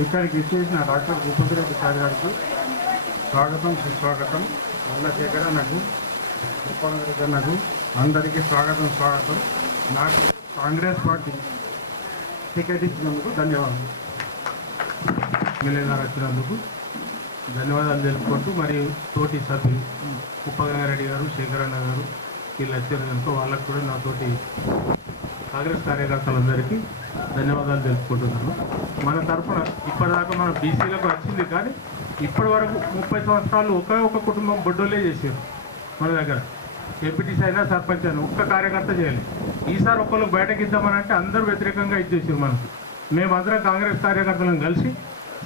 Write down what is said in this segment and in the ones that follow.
ఇక్కడికి ఇచ్చేసిన doctor Bhupathi Reddy sir గారికి స్వాగతం సుస్వాగతం. చంద్రశేఖర్ అన్నకు, భూపతిరెడ్డి అన్నకు అందరికీ స్వాగతం. నాకు కాంగ్రెస్ పార్టీ టికెట్ ఇచ్చినందుకు ధన్యవాదాలు. ఎమ్మెల్యే గారు వచ్చినందుకు ధన్యవాదాలు తెలుపుకుంటూ, మరియు తోటి సభ్యులు ఉప్పగంగారెడ్డి గారు, శేఖరన్న గారు వీళ్ళు వచ్చినందుకు వాళ్ళకు కూడా నాతోటి కాంగ్రెస్ కార్యకర్తలందరికీ ధన్యవాదాలు తెలుపుకుంటున్నాను. మన తరఫున ఇప్పటిదాకా మన బీసీలకు వచ్చింది, కానీ ఇప్పటి వరకు 30 సంవత్సరాలు ఒకే ఒక కుటుంబం బొడ్డోలే చేశారు. మన దగ్గర ఎంపీటీసీ అయినా సర్పంచ్ అయినా ఒక్క కార్యకర్త చేయాలి. ఈసారి ఒక్కరు బయటకి ఇద్దామని అంటే అందరూ వ్యతిరేకంగా ఇచ్చేసారు మనకు. మేమందరం కాంగ్రెస్ కార్యకర్తలను కలిసి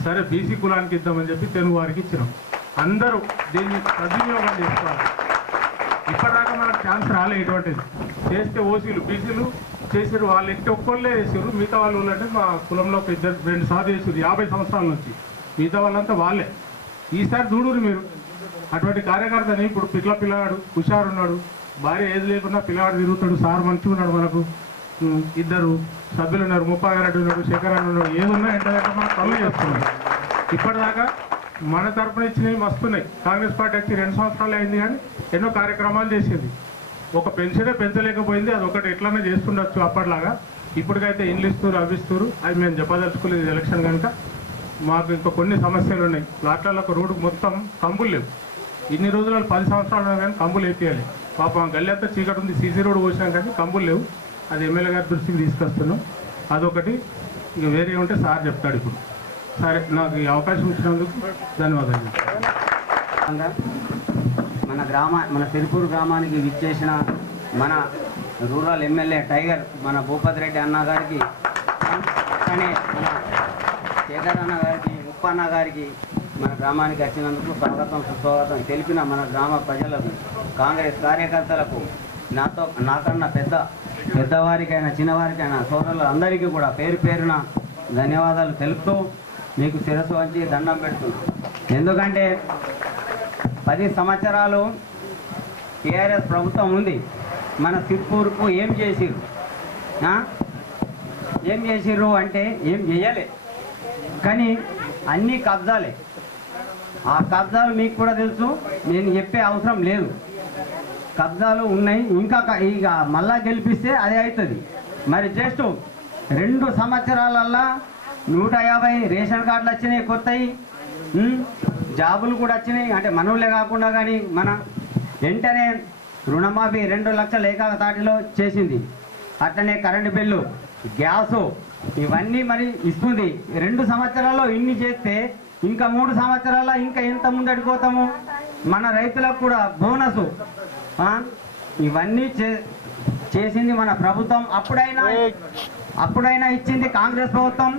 సరే బీసీ కులానికి ఇద్దామని చెప్పి తెలుగు వారికి ఇచ్చినాం. అందరూ దీన్ని సద్వినియోగం చేసుకోవాలి. ఇప్పటిదాకా మనకు ఛాన్స్ రాలే. ఇటువంటిది చేస్తే ఓసీలు బీసీలు చేసారు, వాళ్ళు ఇంటి ఒక్కళ్ళే చేసారు. మిగతా వాళ్ళు అంటే మా కులంలో ఒక 2 సార్లు చేసారు 50 సంవత్సరాల నుంచి. మిగతా వాళ్ళంతా వాళ్ళే. ఈసారి చూడురు మీరు అటువంటి కార్యకర్తని. ఇప్పుడు పిల్లగాడు హుషారు ఉన్నాడు, భార్య ఏది లేకున్నా పిల్లగాడు తిరుగుతాడు, సార్ మంచిగా ఉన్నాడు. మనకు 2 సభ్యులు ఉన్నారు, ముప్పాగారెడ్డి ఉన్నాడు, శేఖరన్న ఉన్నాడు. ఏది ఉన్నా ఎంతదాకా మనం పనులు చేస్తున్నాం. ఇప్పటిదాకా మన తరఫున ఇచ్చినవి వస్తున్నాయి. కాంగ్రెస్ పార్టీ వచ్చి 2 సంవత్సరాలు అయింది, కానీ ఎన్నో కార్యక్రమాలు చేసేది. ఒక పెన్షనే పెంచలేకపోయింది, అది ఒకటి ఎట్లన్నా చేస్తుండొచ్చు అప్పటిలాగా. ఇప్పటికైతే ఇండ్లు ఇస్తారు, అవి ఇస్తారు. అవి మేము చెప్పదలుచుకోలేదు ఎలక్షన్ కనుక. మాకు ఇంకా కొన్ని సమస్యలు ఉన్నాయి. ప్లాట్లలో ఒక రోడ్డు మొత్తం కంబులు లేవు. ఇన్ని రోజులు 10 సంవత్సరాలు కానీ కంబులు వేపియాలి. పాపం గల్లీ అంతా చీకటి ఉంది, సీసీ రోడ్డు పోసినాం కానీ కంబులు లేవు. అది ఎమ్మెల్యే గారి దృష్టికి తీసుకొస్తున్నాం. అదొకటి. ఇక వేరే ఉంటే సార్ చెప్తాడు ఇప్పుడు. సరే, నాకు ఈ అవకాశం ఇచ్చినందుకు ధన్యవాదాలు. మన సిరిపూర్ గ్రామానికి విచ్చేసిన మన రూరల్ ఎమ్మెల్యే టైగర్ మన భూపతిరెడ్డి అన్న గారికి, కానీ మన శేఖర్ అన్న గారికి, ముప్పన్న గారికి మన గ్రామానికి వచ్చినందుకు స్వాగతం సుస్వాగతం తెలిపిన మన గ్రామ ప్రజలకు, కాంగ్రెస్ కార్యకర్తలకు, నాకన్నా పెద్దవారికైనా చిన్నవారికైనా సోదరులు అందరికీ కూడా పేరు పేరున ధన్యవాదాలు తెలుపుతూ మీకు శిరస్సు వంచి దండం పెడుతున్నాం. ఎందుకంటే 10 సంవత్సరాలు టీఆర్ఎస్ ప్రభుత్వం ఉంది. మన సిర్పూర్కు ఏం చేసిర్రు అంటే ఏం చేయలే, కానీ అన్నీ కబ్జాలే. ఆ కబ్జాలు మీకు కూడా తెలుసు, నేను చెప్పే అవసరం లేదు. కబ్జాలు ఉన్నాయి. ఇంకా ఇక మళ్ళా గెలిపిస్తే అదే అవుతుంది. మరి జస్ట్ 2 సంవత్సరాలల్లా 150 రేషన్ కార్డులు వచ్చినాయి కొత్తవి, జాబులు కూడా వచ్చినాయి. అంటే మనోళ్ళే కాకుండా కానీ మన వెంటనే రుణమాఫీ 2 లక్షల ఏకాతాటిలో చేసింది. అట్లనే కరెంటు బిల్లు, గ్యాసు ఇవన్నీ మరి ఇస్తుంది. 2 సంవత్సరాల్లో ఇన్ని చేస్తే ఇంకా 3 సంవత్సరాల్లో ఇంకా ఎంత ముందడిపోతాము. మన రైతులకు కూడా బోనసు ఇవన్నీ చేసింది మన ప్రభుత్వం. అప్పుడైనా ఇచ్చింది కాంగ్రెస్ ప్రభుత్వం.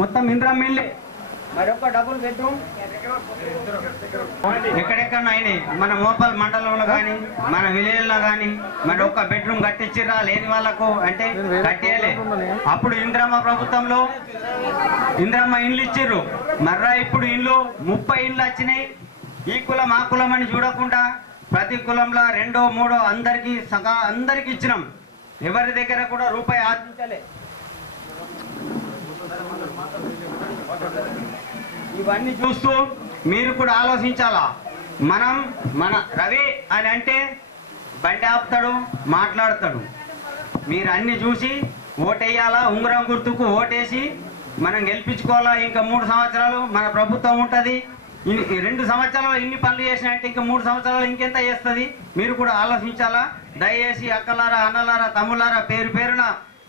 మొత్తం ఇందిరమ్మ ఇళ్ళే, మరొక డబుల్ బెడ్రూమ్ ఎక్కడెక్కడ అయినాయి. మన మోపల్ మండలంలో కానీ మన విలేజ్లో కానీ మరి ఒక్క బెడ్రూమ్ కట్టించిరా లేని వాళ్ళకు అంటే కట్టేయలే. అప్పుడు ఇందిరమ్మ ప్రభుత్వంలో ఇందిరమ్మ ఇండ్లు ఇచ్చిర్రు. మర్రా ఇప్పుడు ఇండ్లు 30 ఇండ్లు వచ్చినాయి. ఈ కులం ఆ కులం అని చూడకుండా ప్రతి కులంలో 2, 3 అందరికి ఇచ్చినాం. ఎవరి దగ్గర కూడా రూపాయి ఆశించలే. ఇవన్నీ చూస్తూ మీరు కూడా ఆలోచించాలా. మన రవి అని అంటే బండి ఆపుతాడు, మాట్లాడతాడు. మీరు అన్ని చూసి ఓటేయాలా, ఉంగరం గుర్తుకు ఓటేసి మనం గెలిపించుకోవాలా. ఇంకా 3 సంవత్సరాలు మన ప్రభుత్వం ఉంటుంది. 2 సంవత్సరాలు ఇన్ని పనులు చేసినట్టు ఇంకా 3 సంవత్సరాలు ఇంకెంత చేస్తుంది. మీరు కూడా ఆలోచించాలా. దయచేసి అక్కలారా, అన్నలారా, తమ్ములారా పేరు పేరున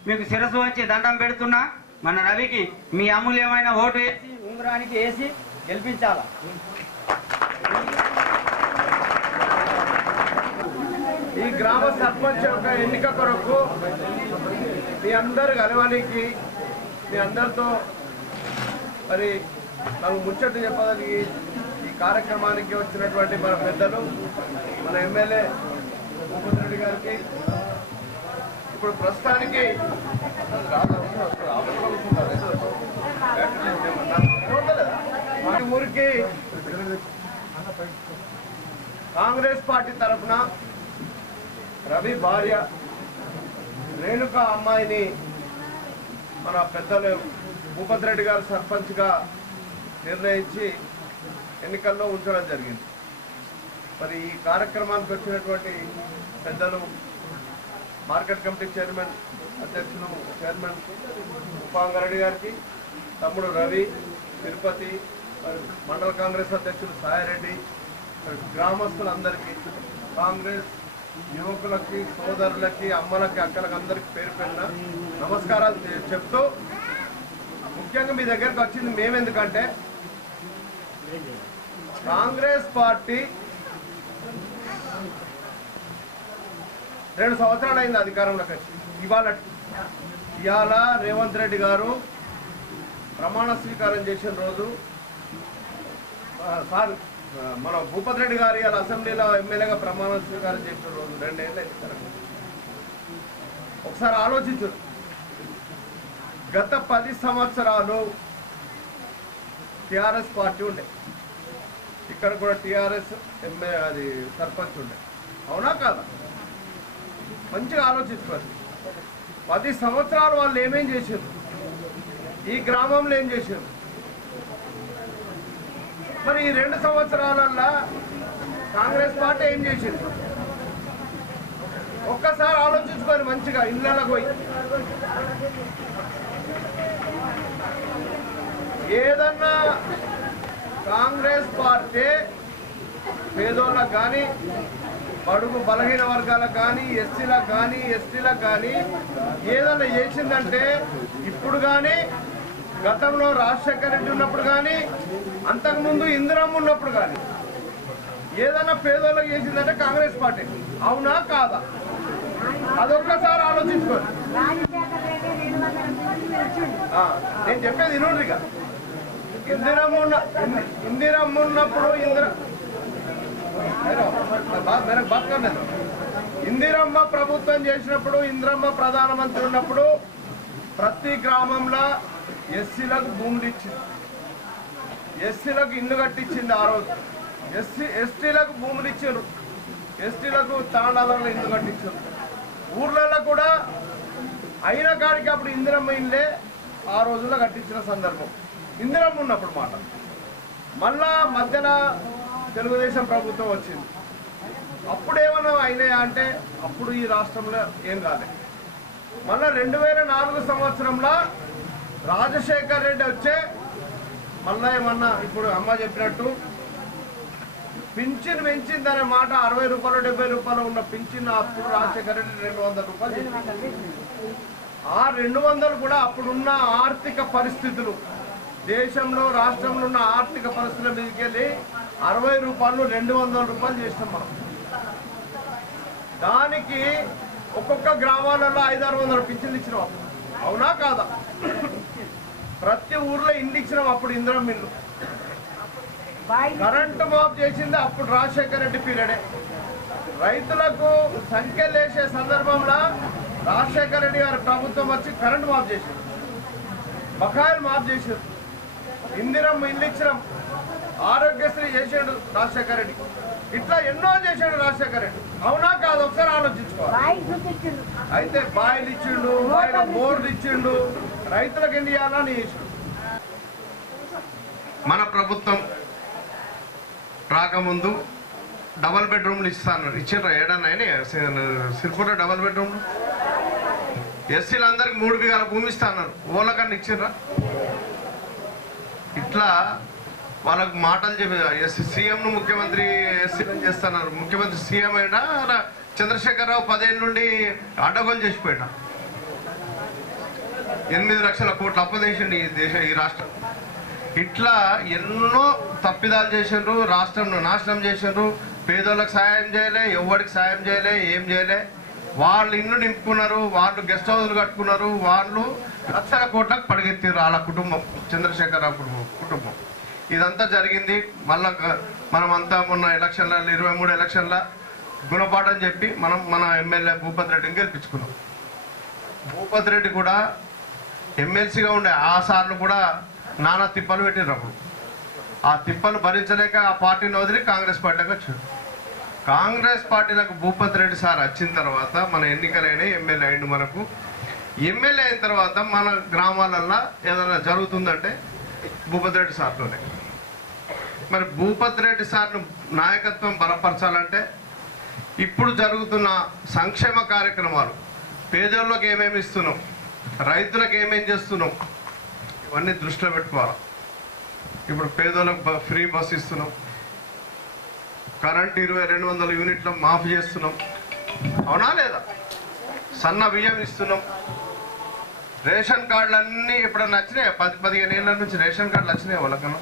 మీకు శిరస్సు వచ్చి దండం పెడుతున్నా. మన రవికి మీ అమూల్యమైన ఓటు వేసి ఉంగరానికి వేసి గెలిపించాలా. ఈ గ్రామ సర్పంచ్ యొక్క ఎన్నిక కొరకు మీ అందరు కలవడానికి, మీ అందరితో మరి నాకు ముచ్చట్లు చెప్పడానికి ఈ కార్యక్రమానికి వచ్చినటువంటి మన పెద్దలు, మన ఎమ్మెల్యే భూపతిరెడ్డి గారికి, ఇప్పుడు ప్రస్తుతానికి ఊరికి కాంగ్రెస్ పార్టీ తరఫున రవి భార్య రేణుక అమ్మాయిని మన పెద్దలు భూపతి రెడ్డి గారు సర్పంచ్గా నిర్ణయించి ఎన్నికల్లో ఉంచడం జరిగింది. మరి ఈ కార్యక్రమానికి వచ్చినటువంటి పెద్దలు మార్కెట్ కమిటీ చైర్మన్ అధ్యక్షులు చైర్మన్ ఉపాంగారెడ్డి గారికి, తమ్ముడు రవి, తిరుపతి, మండల కాంగ్రెస్ అధ్యక్షులు సాయిరెడ్డి, గ్రామస్తులందరికీ, కాంగ్రెస్ యువకులకి, సోదరులకి, అమ్మలకి, అక్కలకి అందరికీ పేరు పేరున నమస్కారాలు చెప్తూ, ముఖ్యంగా మీ దగ్గరకు వచ్చింది మేమెందుకంటే కాంగ్రెస్ పార్టీ 2 సంవత్సరాలు అయింది అధికారంలోకి వచ్చి. ఇవాళ రేవంత్ రెడ్డి గారు ప్రమాణ స్వీకారం చేసిన రోజు, మన భూపతి రెడ్డి గారు ఇవాళ అసెంబ్లీలో ఎమ్మెల్యేగా ప్రమాణ స్వీకారం చేసిన రోజు 2 ఏళ్ళు అయింది. ఒకసారి ఆలోచించు, గత 10 సంవత్సరాలు టిఆర్ఎస్ పార్టీ ఉండే, ఇక్కడ కూడా టిఆర్ఎస్ అది సర్పంచ్ ఉండే, అవునా కాదా? మంచిగా ఆలోచించుకోండి. 10 సంవత్సరాలు వాళ్ళు ఏమేం చేశారు, ఈ గ్రామంలో ఏం చేశారు? మరి ఈ 2 సంవత్సరాలల్లో కాంగ్రెస్ పార్టీ ఏం చేసింది? ఒక్కసారి ఆలోచించుకొని మంచిగా ఇళ్ళకు పోయి ఏదన్నా కాంగ్రెస్ పార్టీ పేదోళ్ళకు కానీ, బడుగు బలహీన వర్గాలకు కానీ, ఎస్సీలకు కానీ, ఎస్టీలకు కానీ ఏదన్నా చేసిందంటే, ఇప్పుడు కానీ, గతంలో రాజశేఖర రెడ్డి ఉన్నప్పుడు కానీ, అంతకుముందు ఇందిరమ్మ ఉన్నప్పుడు కానీ ఏదన్నా పేదోళ్ళకి చేసిందంటే కాంగ్రెస్ పార్టీ, అవునా కాదా? అదొక్కసారి ఆలోచించుకోండి. నేను చెప్పేది వినోడ్రిగా, ఇందిరమ్మ ఉన్నప్పుడు ఇందిరమ్మ ప్రభుత్వం చేసినప్పుడు, ఇందిరమ్మ ప్రధానమంత్రి ఉన్నప్పుడు ప్రతి గ్రామంలో ఎస్సీలకు భూములు ఇచ్చింది, ఎస్సీలకు ఇల్లు కట్టించింది. ఆ రోజు ఎస్టీలకు భూములు ఇచ్చారు, ఎస్టీలకు తాండాలలో ఇల్లు కట్టించారు. ఊర్లలో కూడా అయిన కాడికి అప్పుడు ఇందిరమ్మ ఇల్లే ఆ రోజుల్లో కట్టించిన సందర్భం, ఇందిరమ్మ ఉన్నప్పుడు మాట. మళ్ళా మధ్యన తెలుగుదేశం ప్రభుత్వం వచ్చింది, అప్పుడు ఏమైనా అయినాయా అంటే అప్పుడు ఈ రాష్ట్రంలో ఏం కాలేదు. మళ్ళా 2004 సంవత్సరంలో రాజశేఖర్ రెడ్డి వచ్చే మళ్ళా ఏమన్నా ఇప్పుడు అమ్మ చెప్పినట్టు పింఛన్ పెంచిందనే మాట, 60 రూపాయలు 70 రూపాయలు ఉన్న పింఛన్ అప్పుడు రాజశేఖర రెడ్డి 200 రూపాయలు. ఆ 200 కూడా అప్పుడున్న ఆర్థిక పరిస్థితులు, దేశంలో రాష్ట్రంలో ఉన్న ఆర్థిక పరిస్థితుల మీదకి వెళ్ళి 60 రూపాయలు 200 రూపాయలు చేసినాం మనం. దానికి ఒక్కొక్క గ్రామాలలో 500-600 పింఛన్లు ఇచ్చినాం, అవునా కాదా? ప్రతి ఊర్లో ఇండ్లు ఇచ్చినాం అప్పుడు, ఇందిరమ్మ ఇల్లు. కరెంటు మాఫ్ చేసింది అప్పుడు రాజశేఖర రెడ్డి పీరియడే. రైతులకు సంఖ్యలు వేసే సందర్భంలో రాజశేఖర రెడ్డి గారి ప్రభుత్వం వచ్చి కరెంటు మాఫ్ చేసింది, బకాయిలు మాఫ్ చేసారు, ఇందిరమ్మ ఇల్లు ఇచ్చినాం, ఆరోగ్యశ్రీ చేసాడు రాజశేఖర రెడ్డి. ఇట్లా ఎన్నో చేశాడు రాజశేఖర రెడ్డి, అవునా కాదు? ఒకసారి ఆలోచించుకోవాలి. అయితే బాయిలు ఇచ్చిండు, బాయిల బోర్లు ఇచ్చిండు, రైతులకు ఎన్ని చేయాలని చేసిండు. మన ప్రభుత్వం రాకముందు డబల్ బెడ్రూమ్లు ఇస్తాను, ఇచ్చిండ్రా? ఏడన్నా సిరిపూర్లో డబల్ బెడ్రూమ్లు ఎస్సీలందరికి 3 బిఘాల భూమి ఇస్తాన్నారు, ఓళ్ళకన్నా ఇచ్చిండ్రా? ఇట్లా వాళ్ళకు మాటలు చెప్పి సీఎంను ముఖ్యమంత్రి ఎస్సీలను చేస్తున్నారు. ముఖ్యమంత్రి సీఎం అయినా చంద్రశేఖరరావు 10 ఏళ్ళ నుండి అడ్డగోలు చేసిపోయినా 8 లక్షల కోట్ల అప్పు చేసిండు ఈ రాష్ట్రం. ఇట్లా ఎన్నో తప్పిదాలు చేసిండ్రు, రాష్ట్రంను నాశనం చేసిండ్రు. పేదోళ్ళకి సాయం చేయలే, ఎవరికి సాయం చేయలే, ఏం చేయలే. వాళ్ళు ఇల్లు నింపుకున్నారు, వాళ్ళు గెస్ట్ హౌస్లు కట్టుకున్నారు, వాళ్ళు లక్షల కోట్లకు పడిగెత్తారు వాళ్ళ కుటుంబం, చంద్రశేఖరరావు కుటుంబం. ఇదంతా జరిగింది. మళ్ళా మనమంతా మొన్న ఎలక్షన్ల 23 ఎలక్షన్ల గుణపాఠం చెప్పి మన ఎమ్మెల్యే భూపతి రెడ్డిని గెలిపించుకున్నాం. భూపతి రెడ్డి కూడా ఎమ్మెల్సీగా ఉండే ఆ సార్లు కూడా నానా తిప్పలు పెట్టినారు. అప్పుడు ఆ తిప్పలు భరించలేక ఆ పార్టీని వదిలి కాంగ్రెస్ పార్టీకి వచ్చాడు. కాంగ్రెస్ పార్టీలకు భూపతి రెడ్డి సార్ వచ్చిన తర్వాత మన ఎన్నికలైన ఎమ్మెల్యే అయిండు. మనకు ఎమ్మెల్యే అయిన తర్వాత మన గ్రామాలల్లో ఏదైనా జరుగుతుందంటే భూపతి రెడ్డి సార్తోనే. మరి భూపతి రెడ్డి సార్ను నాయకత్వం బలపరచాలంటే ఇప్పుడు జరుగుతున్న సంక్షేమ కార్యక్రమాలు, పేదోళ్ళకి ఏమేమి ఇస్తున్నాం, రైతులకు ఏమేమి చేస్తున్నాం, ఇవన్నీ దృష్టిలో పెట్టుకోవాలి. ఇప్పుడు పేదోళ్ళకు ఫ్రీ బస్ ఇస్తున్నాం, కరెంట్ 200 యూనిట్ల మాఫీ చేస్తున్నాం, అవునా లేదా? సన్న బియ్యం ఇస్తున్నాం. రేషన్ కార్డులు అన్నీ ఎప్పుడన్నా వచ్చినాయి? 10-15 ఏళ్ళ నుంచి రేషన్ కార్డులు వచ్చినాయి వాళ్ళకన్నా.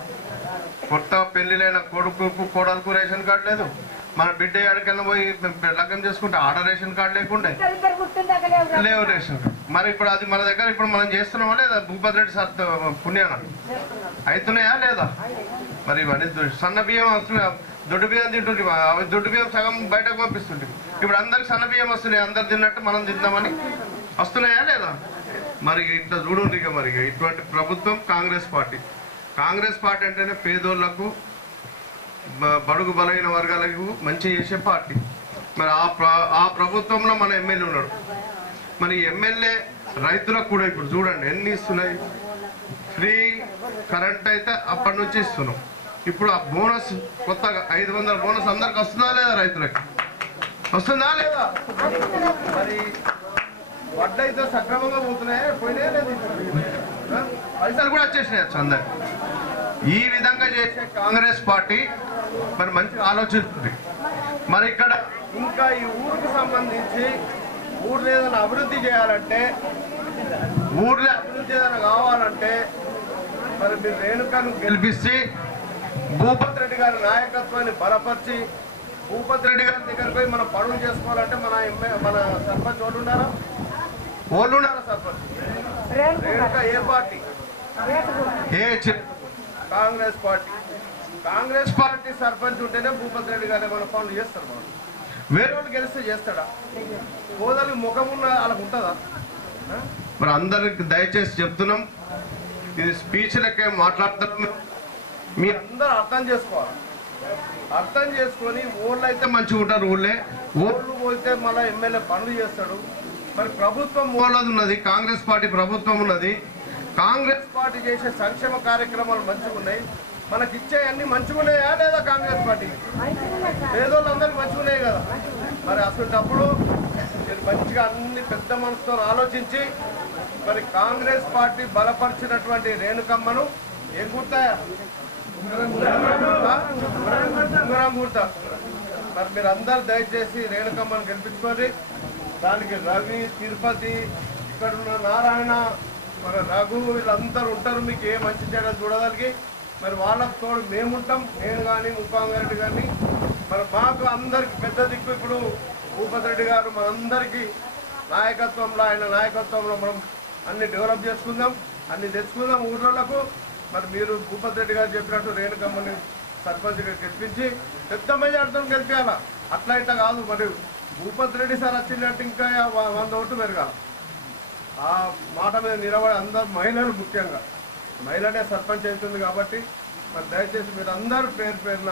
కొత్త పెళ్లిలైన కొడుకు కోడలకు రేషన్ కార్డు లేదు. మన బిడ్డ ఎక్కడికైనా పోయి లగ్నం చేసుకుంటే ఆడ రేషన్ కార్డు లేకుండే లేవు రేషన్ కార్డు. మరి ఇప్పుడు అది మన దగ్గర ఇప్పుడు మనం చేస్తున్నామా లేదా? భూపతి రెడ్డి సార్ పుణ్యాన అవుతున్నాయా లేదా? మరి ఇవన్నీ సన్న బియ్యం వస్తున్నాయి, దొడ్డు బియ్యం తింటుంది, దొడ్డు బియ్యం సగం బయటకు పంపిస్తుంటే ఇప్పుడు అందరికి సన్న బియ్యం వస్తున్నాయి. అందరు తిన్నట్టు మనం తిందామని వస్తున్నాయా లేదా? మరి ఇట్లా చూడండి. ఇక మరి ఇటువంటి ప్రభుత్వం కాంగ్రెస్ పార్టీ. కాంగ్రెస్ పార్టీ అంటేనే పేదోళ్లకు, బడుగు బలైన వర్గాలకు మంచి చేసే పార్టీ. మరి ఆ ప్రభుత్వంలో మన ఎమ్మెల్యే ఉన్నాడు. మరి ఎమ్మెల్యే రైతులకు కూడా ఇప్పుడు చూడండి ఎన్ని ఇస్తున్నాయి. ఫ్రీ కరెంట్ అయితే అప్పటి నుంచి ఇస్తున్నాం. ఇప్పుడు ఆ బోనస్ కొత్తగా 500 బోనస్ అందరికి వస్తుందా లేదా? రైతులకి వస్తుందా లేదా? మరి వడ్లు అయితే సక్రమంగా పోతున్నాయా? పోయినాయా లేదు? పైసలు కూడా వచ్చేసినాయి అందరికి. ఈ విధంగా చేసే కాంగ్రెస్ పార్టీ మరి మంచిగా ఆలోచిస్తుంది. మరి ఇక్కడ ఇంకా ఈ ఊరికి సంబంధించి ఊర్లో ఏదైనా అభివృద్ధి చేయాలంటే, ఊర్లో అభివృద్ధి ఏదైనా కావాలంటే మరి మీరు రేణుకను గెలిపిస్తే భూపతి రెడ్డి గారి నాయకత్వాన్ని బలపరిచి భూపతి రెడ్డి గారి దగ్గరికి పోయి మనం పనులు చేసుకోవాలంటే మన సర్పంచ్ వాళ్ళు ఉన్నారా? సర్పంచ్ రేణుక ఏ party? Congress party. Congress party sarpanch ఉంటేనే భూపతి రెడ్డి గారు ఏమైనా పనులు చేస్తారు. మనం వేరే వాళ్ళు గెలిస్తే చేస్తాడా? హోదాలకు ముఖం ఉన్న వాళ్ళకు ఉంటుందా? మరి అందరికి దయచేసి చెప్తున్నాం, ఇది స్పీచ్ లెక్క మాట్లాడుతున్నాం. మీరు అందరూ అర్థం చేసుకోవాలి. అర్థం చేసుకొని ఓళ్ళు అయితే మంచిగా ఉంటారు. ఓళ్ళు పోతే మళ్ళీ ఎమ్మెల్యే పనులు చేస్తాడు. మరి ప్రభుత్వం ఓళ్ళది ఉన్నది, కాంగ్రెస్ పార్టీ ప్రభుత్వం ఉన్నది. కాంగ్రెస్ పార్టీ చేసే సంక్షేమ కార్యక్రమాలు మంచిగా ఉన్నాయి. మనకిచ్చే అన్ని మంచిగా ఉన్నాయా లేదా? కాంగ్రెస్ పార్టీ పేదోళ్ళందరికీ మంచిగా ఉన్నాయి కదా. మరి అసలుటప్పుడు మీరు మంచిగా అన్ని పెద్ద మనసుతో ఆలోచించి మరి కాంగ్రెస్ పార్టీ బలపరిచినటువంటి రేణుకమ్మను ఏం గుర్తాయా? ఉంగరం గుర్తా. మరి మీరు అందరు దయచేసి రేణుకమ్మను గెలిపించుకోండి. దానికి రవి, తిరుపతి, ఇక్కడ ఉన్న నారాయణ, మరి రఘు వీళ్ళందరూ ఉంటారు. మీకు ఏ మంచి చేయడం చూడగలిగి మరి వాళ్ళకు తోడు మేముంటాం. నేను కానీ ముఖ్యమంత్రి కానీ మరి మాకు అందరికి పెద్ద దిక్కు ఇప్పుడు భూపతి రెడ్డి గారు. మనందరికీ నాయకత్వంలో, ఆయన నాయకత్వంలో మనం అన్ని డెవలప్ చేసుకుందాం, అన్ని తెచ్చుకుందాం ఊర్లకు. మరి మీరు భూపతి రెడ్డి గారు చెప్పినట్టు రేణుకమ్మని సర్పంచ్గా గెలిపించి పెద్ద మెజార్టీతో గెలిపించాలా. అట్లా ఇట్లా కాదు. మరి భూపతి రెడ్డి సార్ వచ్చినట్టు ఇంకా 100 ఓట్లు పెరగాలి. ఆ మాట మీద నిలబడి అందరు మహిళలు, ముఖ్యంగా మహిళనే సర్పంచ్ అవుతుంది కాబట్టి మరి దయచేసి మీరు అందరూ పేరు పేరున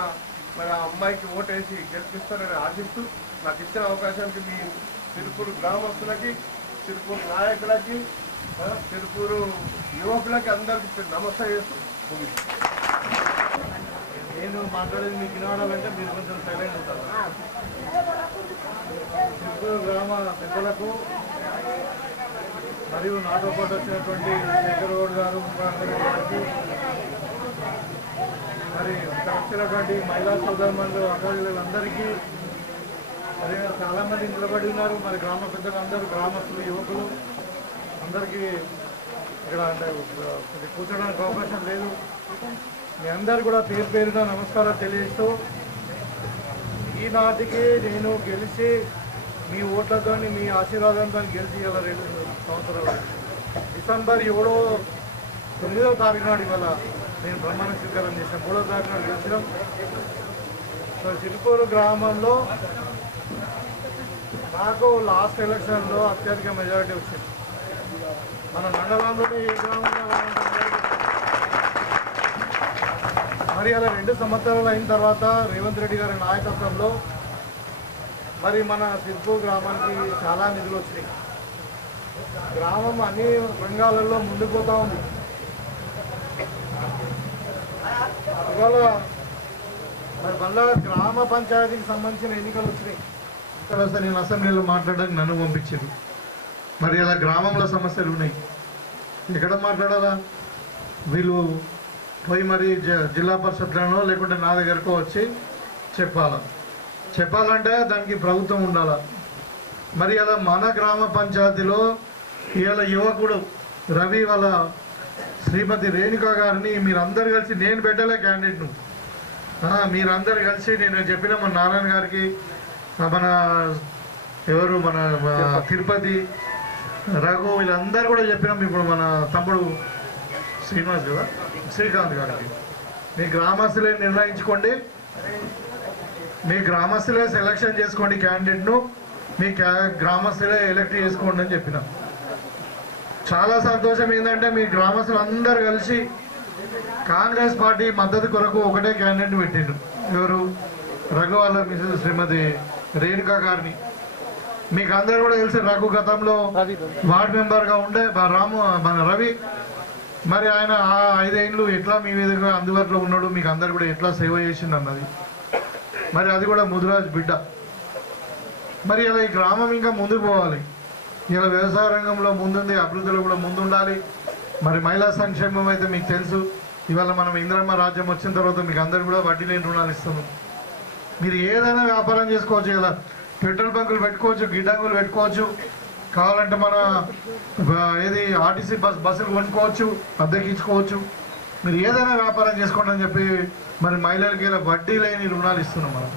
మరి ఆ అమ్మాయికి ఓటేసి గెలిపిస్తారని ఆశిస్తూ నాకు ఇచ్చిన అవకాశానికి మీ తిరుపూరు గ్రామస్తులకి, తిరుపూరు నాయకులకి, తిరుపూరు యువకులకి అందరికీ నమస్తే చేస్తూ నేను మాట్లాడేది మీకు వినవాలంటే మీరు కొంచెం సైలెంట్ ఉంటారు. తిరుపూరు గ్రామ పెద్దలకు మరియు నాతో పాటు వచ్చినటువంటి శేఖర్ గౌడ్ గారు, గారికి, మరి అక్కడ వచ్చినటువంటి మహిళా సోదరులు, అక్కడికి మరి చాలామంది నిలబడి ఉన్నారు. మరి గ్రామ పెద్దలు అందరూ, గ్రామస్తులు, యువకులు అందరికీ ఇక్కడ అంటే కూర్చోడానికి అవకాశం లేదు. మీ అందరు కూడా పేరు పేరున నమస్కారం తెలియజేస్తూ, ఈనాటికి నేను గెలిచి మీ ఓట్లతో, మీ ఆశీర్వాదంతో గెలిచి ఇలా 2 సంవత్సరాలు డిసెంబర్ 9వ తారీఖు నాడు ఇవాళ నేను ప్రమాణ స్వీకారం చేశాను. 3వ తారీఖు నాడు గెలిచినాం. సో చిలుకూరు గ్రామంలో నాకు లాస్ట్ ఎలక్షన్లో అత్యధిక మెజారిటీ వచ్చింది. మన మండలంలోనే ఏ గ్రామంలో మరి అలా 2 సంవత్సరాలు అయిన తర్వాత రేవంత్ రెడ్డి గారి నాయకత్వంలో మరి మన సిర్పూర్ గ్రామానికి చాలా నిధులు వచ్చినాయి. గ్రామం అన్ని రంగాలలో ముందుకు పోతా ఉంది. ఇవాళ మరి మళ్ళా గ్రామ పంచాయతీకి సంబంధించిన ఎన్నికలు వచ్చినాయి. వస్తే నేను అసెంబ్లీలో మాట్లాడడానికి నన్ను పంపించారు. మరి ఇలా గ్రామంలో సమస్యలు ఉన్నాయి, ఎక్కడ మాట్లాడాలా? వీళ్ళు పోయి మరి జిల్లా పరిషత్లోనో లేకుంటే నా దగ్గరకు వచ్చి చెప్పాలంటే దానికి ప్రభుత్వం ఉండాలా. మరి అలా మన గ్రామ పంచాయతీలో ఇవాళ యువకుడు రవి వాళ్ళ శ్రీమతి రేణుకా గారిని మీరందరూ కలిసి, నేను పెట్టలే క్యాండిడేట్ను, మీరందరూ కలిసి నేను చెప్పిన మన నారాయణ గారికి, మన ఎవరు మన తిరుపతి రఘు వీళ్ళందరూ కూడా చెప్పినాం. ఇప్పుడు మన తమ్ముడు శ్రీనివాస్ కదా, శ్రీకాంత్ గారికి, మీ గ్రామస్తులే నిర్ణయించుకోండి, మీ గ్రామస్తులే సెలక్షన్ చేసుకోండి క్యాండిడేట్ను, మీ గ్రామస్తులే ఎలక్ట్ చేసుకోండి అని చెప్పినాం. చాలా సంతోషం ఏంటంటే మీ గ్రామస్తులు అందరూ కలిసి కాంగ్రెస్ పార్టీ మద్దతు కొరకు ఒకటే క్యాండిడేట్ పెట్టిండు. ఎవరు? రఘు వాళ్ళ మిసెస్ శ్రీమతి రేణుకా గారిని. మీకు అందరు కూడా తెలిసి రఘు గతంలో వార్డు మెంబర్గా ఉండే మన రవి, మరి ఆయన ఆ 5 ఏళ్ళు ఎట్లా మీ మీదుగా అందుబాటులో ఉన్నాడు, మీకు అందరు కూడా ఎట్లా సేవ చేసిండు అన్నది. మరి అది కూడా ముదిరాజ్ బిడ్డ. మరి ఇలా ఈ గ్రామం ఇంకా ముందుకు పోవాలి. ఇలా వ్యవసాయ రంగంలో ముందుంది, అభివృద్ధిలో కూడా ముందుండాలి. మరి మహిళా సంక్షేమం అయితే మీకు తెలుసు, ఇవాళ మనం ఇందిరమ్మ రాజ్యం వచ్చిన తర్వాత మీకు అందరు కూడా వడ్డీ లేని రుణాలు ఇస్తున్నాం. మీరు ఏదైనా వ్యాపారం చేసుకోవచ్చు, ఇలా పెట్రోల్ బంకులు పెట్టుకోవచ్చు, గిడ్డంగులు పెట్టుకోవచ్చు, కావాలంటే మన ఆర్టీసీ బస్సులు కొనుక్కోవచ్చు, అద్దెకించుకోవచ్చు. మీరు ఏదైనా వ్యాపారం చేసుకోండి అని చెప్పి మరి మహిళలకి ఇలా వడ్డీ లేని రుణాలు ఇస్తున్నాం మనం.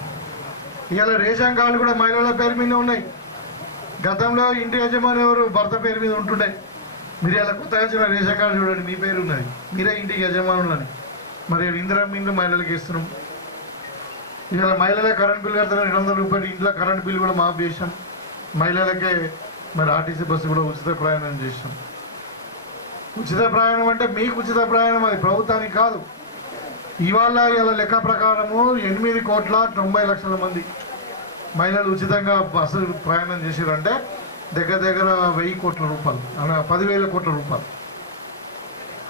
ఇలా రేషన్ కార్డులు కూడా మహిళల పేరు మీద ఉన్నాయి. గతంలో ఇంటి యజమాని ఎవరు? భర్త పేరు మీద ఉంటుండే. మీరు ఇలా కొత్తగా వచ్చిన రేషన్ కార్డు చూడండి, మీ పేరు ఉన్నది, మీరే ఇంటికి యజమానులని. మరి ఇందిరమ్మ ఇండ్లు మహిళలకి ఇస్తున్నాం. ఇలా మహిళలే కరెంట్ బిల్లు కడుతున్నారు 200 రూపాయలు, ఇంట్లో కరెంట్ బిల్లు కూడా మాఫ్ చేసాం. మహిళలకే మరి ఆర్టీసీ బస్సు కూడా ఉచిత ప్రయాణం చేసాం. ఉచిత ప్రయాణం అంటే మీకు ఉచిత ప్రయాణం, అది ప్రభుత్వానికి కాదు. ఇవాళ ఇలా లెక్క ప్రకారము 8,90,00,000 మంది మహిళలు ఉచితంగా బస్సు ప్రయాణం చేశారంటే దగ్గర 1,000 కోట్ల రూపాయలు, 10,000 కోట్ల రూపాయలు.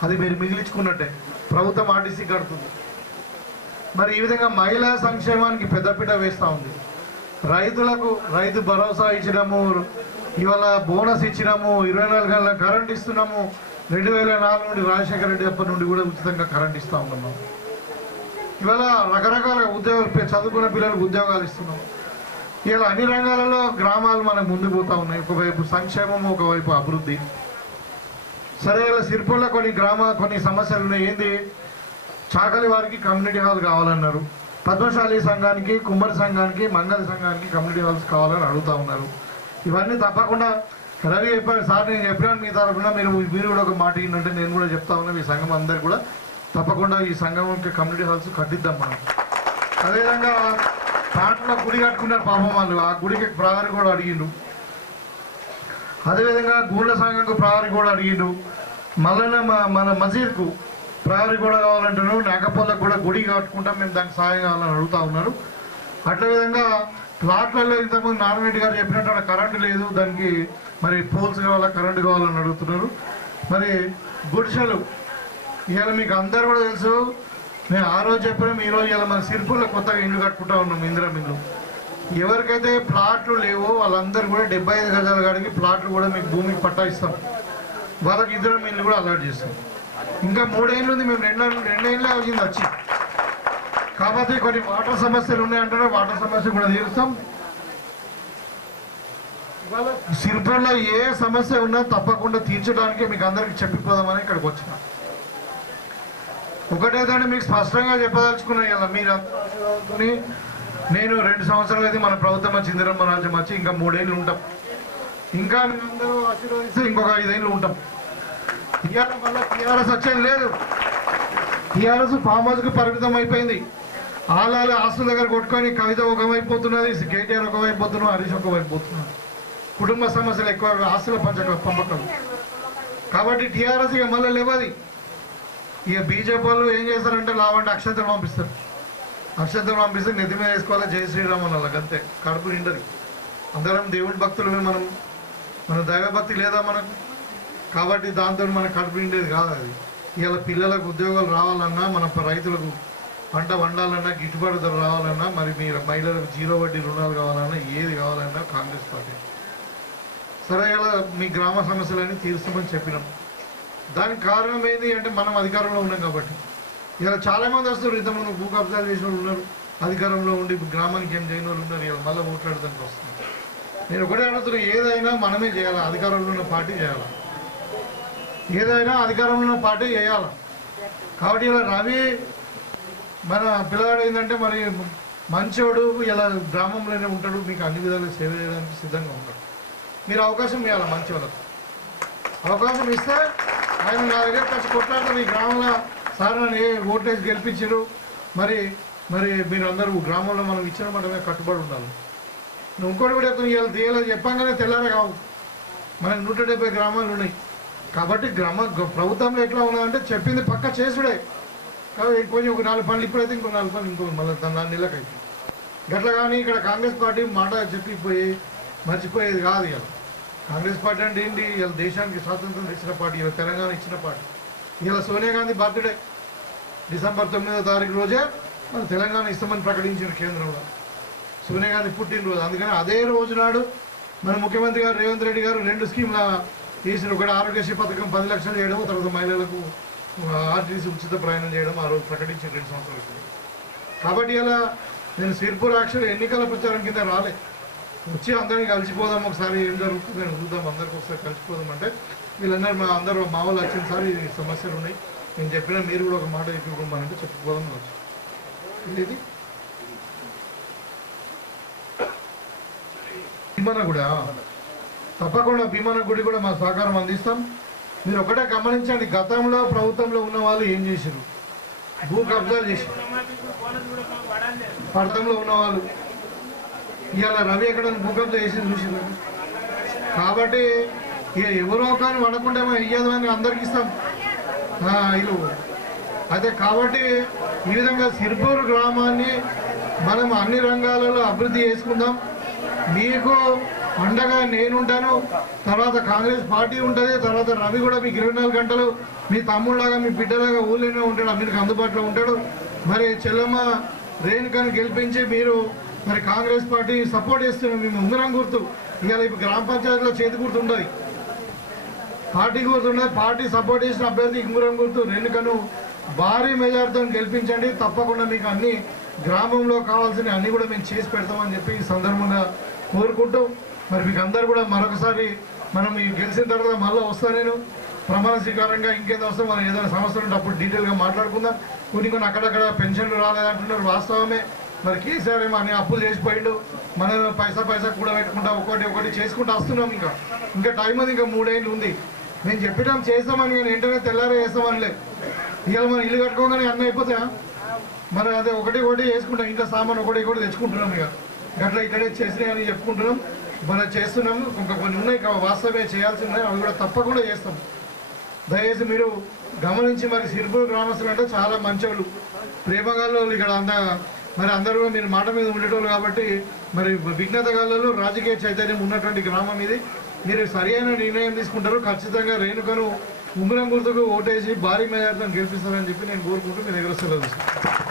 అది మీరు మిగిలించుకున్నట్టే, ప్రభుత్వం ఆర్టీసీ కడుతుంది. మరి ఈ విధంగా మహిళా సంక్షేమానికి పెద్దపీట వేస్తూ ఉంది. రైతులకు రైతు భరోసా ఇచ్చినాము, ఇవాళ బోనస్ ఇచ్చినాము, 24 గంటల కరెంట్ ఇస్తున్నాము. 2004 నుండి రాజశేఖర రెడ్డి అప్పటి నుండి కూడా ఉచితంగా కరెంట్ ఇస్తూ ఉన్నాము. ఇవాళ రకరకాల ఉద్యోగాలు, చదువుకున్న పిల్లలకు ఉద్యోగాలు ఇస్తున్నాం. ఇలా అన్ని రంగాలలో గ్రామాలు మనకు ముందుకు పోతూ ఉన్నాయి. ఒకవైపు సంక్షేమము, ఒకవైపు అభివృద్ధి. సరే, ఇలా సిరిపుల్లో కొన్ని సమస్యలు ఉన్నాయి. ఏంది? చాకలి వారికి కమ్యూనిటీ హాల్ కావాలన్నారు, పద్మశాలి సంఘానికి, కుమ్మరి సంఘానికి, మంగళ సంఘానికి కమ్యూనిటీ హాల్స్ కావాలని అడుగుతూ ఉన్నారు. ఇవన్నీ తప్పకుండా రవి చెప్పాడు, సార్ నేను చెప్పినాను మీ తరఫున, మీరు కూడా ఒక మాట ఏంటంటే నేను కూడా చెప్తా ఉన్నాను, ఈ సంఘం అందరు కూడా తప్పకుండా ఈ సంఘంకి కమ్యూనిటీ హాల్స్ కట్టిద్దాం మనం. అదేవిధంగా పాటలో గుడి కట్టుకున్నారు పాపం వాళ్ళు, ఆ గుడికి ప్రహరీ కూడా అడిగిండు. అదేవిధంగా గూళ్ళ సంఘంకు ప్రహరీ కూడా అడిగిండు. మళ్ళీ మన మసీద్కు ప్రహరీ కూడా కావాలంటున్నారు. నాగపల్లకు కూడా గుడి కట్టుకుంటాం మేము, దానికి సహాయం కావాలని అడుగుతూ ఉన్నారు. అట్లా విధంగా ప్లాట్లలో ఇంతకుముందు నారాయణ గారు చెప్పినట్టు అక్కడ కరెంటు లేదు, దానికి మరి పోల్స్ కావాలా, కరెంటు కావాలని అడుగుతున్నారు. మరి గుడిసెలు ఇవాళ మీకు అందరు కూడా తెలుసు, నేను ఆ రోజు చెప్పినాం, ఈరోజు ఇలా మన సిరిపుల్లో కొత్తగా ఇల్లు కట్టుకుంటా ఉన్నాం, ఇందిరమ్మ ఇల్లు. ఎవరికైతే ప్లాట్లు లేవో వాళ్ళందరూ కూడా 75 గజాల కాడికి ప్లాట్లు కూడా మీకు భూమికి పట్టా ఇస్తాం. వాళ్ళకి ఇందిరమ్మ ఇల్లు కూడా అలాట్ చేస్తాం. ఇంకా 3 ఏళ్ళు ఉంది, మేము 2 ఏళ్ళే వచ్చింది వచ్చి. కాబట్టి కొన్ని వాటర్ సమస్యలు ఉన్నాయంటే వాటర్ సమస్య కూడా తీరుస్తాం. ఇవాళ సిరిపుల్లో ఏ సమస్య ఉన్నా తప్పకుండా తీర్చడానికి మీకు అందరికి చెప్పిపోదామని ఇక్కడికి వచ్చిన. ఒకటేదంటే మీకు స్పష్టంగా చెప్పదలుచుకున్నా, ఇలా మీరు అందరూ నేను 2 సంవత్సరాలు అయితే మన ప్రభుత్వం వచ్చి ఇందిరమ్మ రాజ్యం వచ్చి ఇంకా 3 ఏళ్ళు ఉంటాం. ఇంకా మీరందరూ ఆశీర్వదిస్తే ఇంకొక 5 ఏళ్ళు ఉంటాం. ఇవాళ మళ్ళీ టీఆర్ఎస్ వచ్చేది లేదు. టీఆర్ఎస్ ఫామ్ హౌస్కి పరిమితం అయిపోయింది. ఆలాలు ఆస్తుల దగ్గర కొట్టుకొని కవిత ఒకవైపోతున్నది, కేటీఆర్ ఒకవైపోతున్నాడు, హరీష్ ఒకవైపోతున్నాడు. కుటుంబ సమస్యలు ఎక్కువ, ఆస్తుల పంపకం. కాబట్టి టీఆర్ఎస్ ఇక మళ్ళీ లేవది. ఇక బీజేపీ వాళ్ళు ఏం చేస్తారంటే లావంటి అక్షంతలు పంపిస్తారు. అక్షంతలు పంపిస్తే నెత్తి మీద వేసుకోవాలి జై శ్రీరామ్ అనాలి, అంతే. కడుపు నిండది. అందరం దేవుడి భక్తులమే మనం. మన దైవభక్తి లేదా మనకు? కాబట్టి దాంతో మనకు కడుపు నిండేది కాదు అది. ఇలా పిల్లలకు ఉద్యోగాలు రావాలన్నా, మన రైతులకు పంట వండాలన్నా, గిట్టుబాటు ధర రావాలన్నా, మరి మీరు మహిళలకు 0 వడ్డీ రుణాలు కావాలన్నా, ఏది కావాలన్నా కాంగ్రెస్ పార్టీ. సరే, ఇలా మీ గ్రామ సమస్యలన్నీ తీరుస్తామని చెప్పినాం. దానికి కారణం ఏంటి అంటే మనం అధికారంలో ఉన్నాం కాబట్టి. ఇలా చాలామంది వస్తారు, ఇంతకుముందు భూ కబ్జాలు చేసిన వాళ్ళు ఉన్నారు, అధికారంలో ఉండి గ్రామానికి ఏం చేయని వాళ్ళు ఉన్నారు. ఇలా మళ్ళీ ఓట్లాడడానికి వస్తుంది. నేను ఒకటే అడుగుతున్నా, ఏదైనా మనమే చేయాలా? అధికారంలో ఉన్న పార్టీ చేయాలా? ఏదైనా అధికారంలో ఉన్న పార్టీ చేయాలా? కాబట్టి ఇలా రవి మన పిల్లగాడు ఏంటంటే మరి మంచోడు, ఇలా గ్రామంలోనే ఉంటాడు, మీకు అన్ని విధాలుగా సేవ చేయడానికి సిద్ధంగా ఉంటాడు. మీరు అవకాశం ఇవ్వాలి, మంచోళ్ళకు అవకాశం ఇస్తే ఆయన నా దగ్గర వచ్చి కొట్లాడతారు. ఈ గ్రామంలో సార్ నన్ను ఓట్లేసి గెలిపించారు, మరి మీరు అందరూ గ్రామంలో మనం ఇచ్చిన మాట మీద కట్టుబడి ఉండాలి. నువ్వు ఇంకోటి కూడా ఇవాళ తీయాలని చెప్పంగానే తెల్లారే కావు. మనకు 170 గ్రామాలు ఉన్నాయి. కాబట్టి ప్రభుత్వంలో ఎట్లా ఉన్నదంటే చెప్పింది పక్క చేసుడే. కాబట్టి కొంచెం ఒక 4 పనులు ఇప్పుడైతే ఇంకో 4 పనులు ఇంకో మళ్ళీ 4 నెలలకైతే గట్లా. కానీ ఇక్కడ కాంగ్రెస్ పార్టీ మాట చెప్పిపోయి మర్చిపోయేది కాదు. ఇలా కాంగ్రెస్ పార్టీ అంటే ఏంటి? ఇలా దేశానికి స్వాతంత్రం ఇచ్చిన పార్టీ, ఇలా తెలంగాణ ఇచ్చిన పార్టీ. ఇలా సోనియా గాంధీ బర్త్డే డిసెంబర్ 9వ తారీఖు రోజే మన తెలంగాణ ఇస్తామని ప్రకటించిన కేంద్రంలో సోనియా గాంధీ పుట్టినరోజు. అందుకని అదే రోజు నాడు మన ముఖ్యమంత్రి గారు రేవంత్ రెడ్డి గారు 2 స్కీమ్ల తీసిన. ఒకటి ఆరోగ్యశ్రీ పథకం 10 లక్షలు చేయడం, తర్వాత మహిళలకు ఆర్టీసీ ఉచిత ప్రయాణం చేయడం ఆ రోజు ప్రకటించిన 2 సంవత్సరాలు. కాబట్టి ఇలా నేను సిర్పూర్ యాక్చువల్ ఎన్నికల ప్రచారం కింద రాలే, వచ్చి అందరినీ కలిసిపోదాం, ఒకసారి ఏం జరుగుతుంది నేను చూద్దాం, అందరికి ఒకసారి కలిసిపోదాం అంటే వీళ్ళందరూ అందరూ మా వాళ్ళు వచ్చిన సార్ ఈ సమస్యలు ఉన్నాయి, నేను చెప్పినా మీరు కూడా ఒక మాట చెప్పుకోమనంటే చెప్పుకోదాం వచ్చు. ఇది భీమన గుడి, తప్పకుండా భీమన గుడి కూడా మా సహకారం అందిస్తాం. మీరు ఒకటే గమనించండి, గతంలో ప్రభుత్వంలో ఉన్న వాళ్ళు ఏం చేశారు? భూ కబ్జాలు చేశారు. పడతంలో ఉన్నవాళ్ళు ఇవాళ రవి ఎక్కడ భూ కబ్జా చేసి చూసారు. కాబట్టి ఇక ఎవరో కానీ పడకుండా ఇయ్యదు అని అందరికి ఇస్తాం ఇల్లు అయితే. కాబట్టి ఈ విధంగా సిర్పూర్ గ్రామాన్ని మనం అన్ని రంగాలలో అభివృద్ధి చేసుకుందాం. మీకు అండగా నేనుంటాను, తర్వాత కాంగ్రెస్ పార్టీ ఉంటుంది, తర్వాత రవి కూడా మీకు 24 గంటలు మీ తమ్ముళ్ళలాగా మీ బిడ్డలాగా ఊళ్ళోనే ఉంటాడు, మీకు అందుబాటులో ఉంటాడు. మరి చెల్లమ్మ రేణుకను గెలిపించి మీరు మరి కాంగ్రెస్ పార్టీ సపోర్ట్ చేస్తున్నాం. మేము ఉంగరం గుర్తు ఇవాళ ఇప్పుడు గ్రామ పంచాయతీలో చేతి గుర్తు ఉంటుంది, పార్టీ గుర్తు ఉండదు. పార్టీ సపోర్ట్ చేసిన అభ్యర్థి ఉంగరం గుర్తు రేణుకను భారీ మెజార్టీతో గెలిపించండి. తప్పకుండా మీకు అన్ని గ్రామంలో కావాల్సిన అన్ని కూడా మేము చేసి పెడతామని చెప్పి ఈ సందర్భంగా కోరుకుంటూ, మరి మీకు అందరు కూడా మరొకసారి మనం ఈ గెలిచిన తర్వాత మళ్ళీ వస్తా నేను ప్రమాణ స్వీకారంగా. ఇంకేదో వస్తాం, మనం ఏదైనా సమస్యలు ఉంటే అప్పుడు డీటెయిల్గా మాట్లాడుకుందాం. కొన్ని అక్కడక్కడ పెన్షన్లు రాలేదంటున్నారు, వాస్తవమే. మరి కేసీఆర్ ఏమో అన్ని అప్పులు చేసిపోయిండు, మనం పైసా కూడా పెట్టుకుంటా ఒకటి చేసుకుంటూ వస్తున్నాం. ఇంకా టైం అది, ఇంకా 3 ఏళ్ళు ఉంది. నేను చెప్పినాం చేస్తామని, కానీ వెంటనే తెల్లారే చేస్తామనిలే. ఇవాళ మనం ఇల్లు కట్టుకోగానే అన్నీ అయిపోతాయా? మరి అదే ఒకటి చేసుకుంటాం, ఇంకా సామాన్ ఒకటి తెచ్చుకుంటున్నాం. ఇక గట్లా ఇక్కడే చేసినాయి అని చెప్పుకుంటున్నాం, మనం చేస్తున్నాము. ఇంకా కొన్ని ఉన్నాయి వాస్తవమే చేయాల్సి ఉన్నాయి, అవి కూడా తప్పకుండా చేస్తాం. దయచేసి మీరు గమనించి, మరి సిర్పూర్ గ్రామస్తులు అంటే చాలా మంచోళ్ళు, ప్రేమగాళ్ళు ఇక్కడ మరి అందరూ మీరు మాట మీద ఉండేటోళ్ళు. కాబట్టి మరి విఘ్నతగాళ్ళలో రాజకీయ చైతన్యం ఉన్నటువంటి గ్రామం ఇది. మీరు సరైన నిర్ణయం తీసుకుంటారు, ఖచ్చితంగా రేణుకను ఉంగరం గుర్తుకు ఓటేసి భారీ మెజార్టీతో గెలిపిస్తారని చెప్పి నేను కోరుకుంటూ మీ దగ్గర సెలవు తీసుకుంటాను.